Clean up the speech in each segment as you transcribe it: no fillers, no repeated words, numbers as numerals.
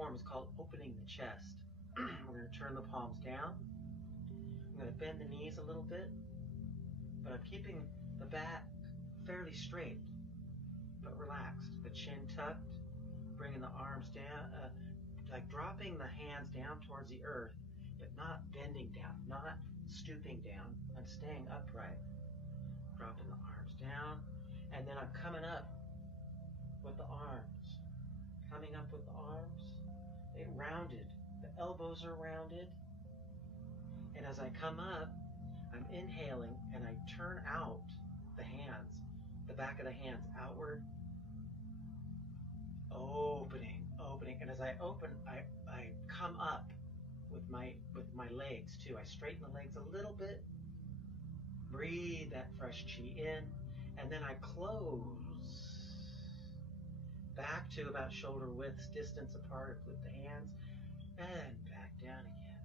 form is called opening the chest. We're going to turn the palms down. I'm going to bend the knees a little bit, but I'm keeping the back fairly straight, but relaxed. The chin tucked, bringing the arms down, like dropping the hands down towards the earth, but not bending down, not stooping down. I'm staying upright. Dropping the arms down, and then I'm coming up with the arms. Coming up with the arms. They rounded. The elbows are rounded. And as I come up, I'm inhaling and I turn out the hands, the back of the hands outward. Opening, opening. And as I open, I come up with my legs too. I straighten the legs a little bit. Breathe that fresh chi in. And then I close back to about shoulder width distance apart with the hands, and back down again.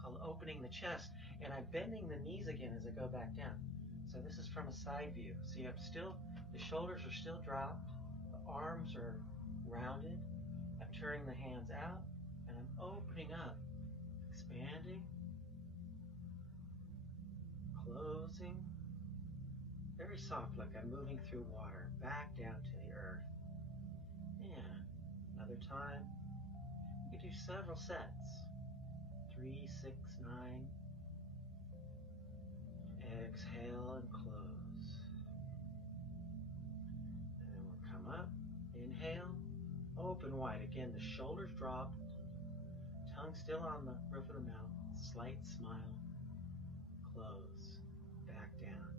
Called opening the chest, and I'm bending the knees again as I go back down. So this is from a side view. See, I'm still, the shoulders are still dropped, the arms are rounded. I'm turning the hands out, and I'm opening up, expanding, closing. Very soft, like I'm moving through water, back down to the earth. And another time. You can do several sets. 3, 6, 9. Exhale and close. And then we'll come up. Inhale. Open wide. Again, the shoulders dropped. Tongue still on the roof of the mouth. Slight smile. Close. Back down.